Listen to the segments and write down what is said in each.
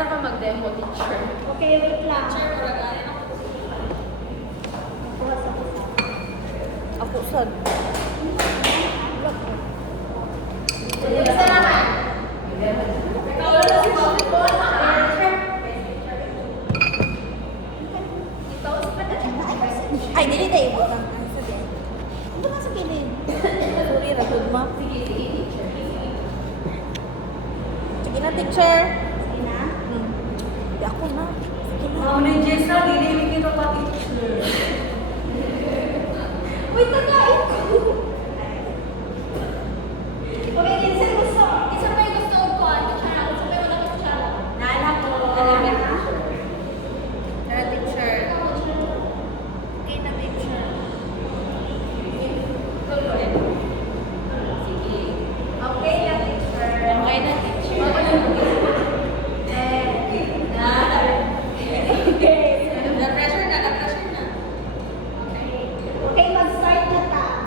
sa ka mag-demo, teacher. Okay, wait lang. Teacher, wala galing ako. Kuha sa kusa. Ako sad. Isa naman. Ikaw na si Bobby po. Ikaw si Pata. Ay, dili tayo ibot lang. Ay, sabi. Ano ba sa kilid? Sorry, ragod ma. Sige, teacher. Sige na, teacher. Sige na. Di ako na. Sige na. Ako na yung Jessa, hindi kita pa teacher. Uy, tagain ko. Okay, Lindsay, gusto. Isa pa yung gusto ko, teacher ako. Isa pa yung wala ko siya. Naalala ko. Tara, teacher. Okay na, teacher. Tuloy. Sige. Okay na, teacher. Okay na, teacher. Na-pressure na. Okay, mag-start na tayo.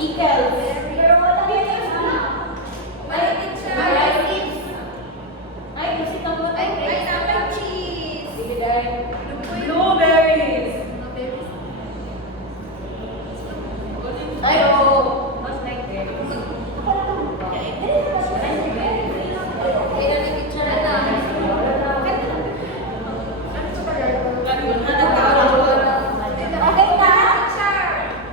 Pickles. Pero wala yan na. Ay, teacher. Ay, kasi tama. Ay, pineapple cheese. Sige, dahil. Blueberries. Ay, oo. Mas like berries. Kaya ni teacher na. Okay na, teacher. Okay.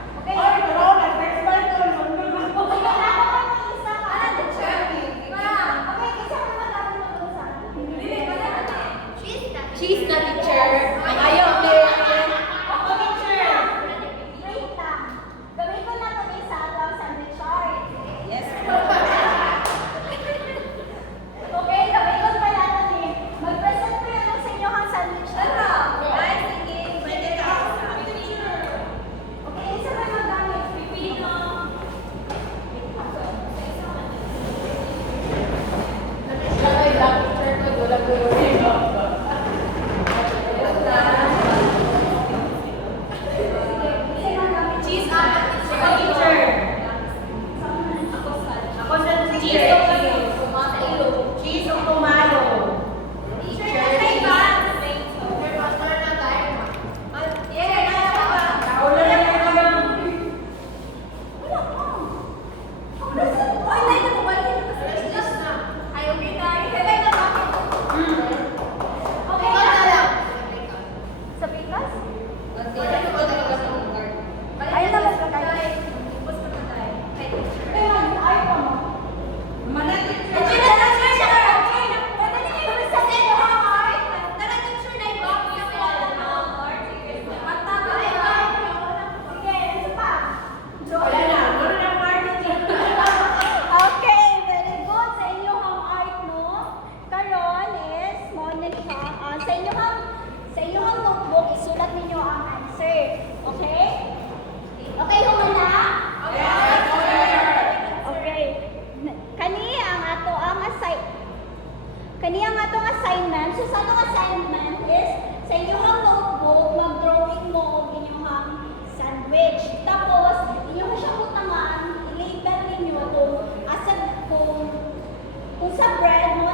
Cheese na, teacher. Ayaw, ayaw. Ako, teacher. Wait lang. Gawin ko na ito sa alam sa chart. Yes. Okay, gawin ko pa natin eh. Mag-present ko yan sa inyo ang sandwich. Ano? Ay, sige. Pwede ka. Okay, isa ba magamit? Pipino. Ay, lang, teacher ko. Wala ko yung cheese apat, teacher. Ako sa teacher. Cheese o pumalo. Teacher, Wala na yung naman. Ay, nay, nababalik na kasi. Ay, okay na. Kailan na bakit? Okay na. Sa Pikas? Ayun na lang kagay. Okay, very good. Sa inyong art, no? Karon is, Monica, sa inyong notebook, isulat ninyo ang answer. Okay? Okay, humana? Okay. Kani ang atong assignment. So sa atong assignment is sa inyong notebook mag-drawing mo og inyong sandwich. Tapos inyo siya butangan, i-label ninyo kung asa kung sa bread mo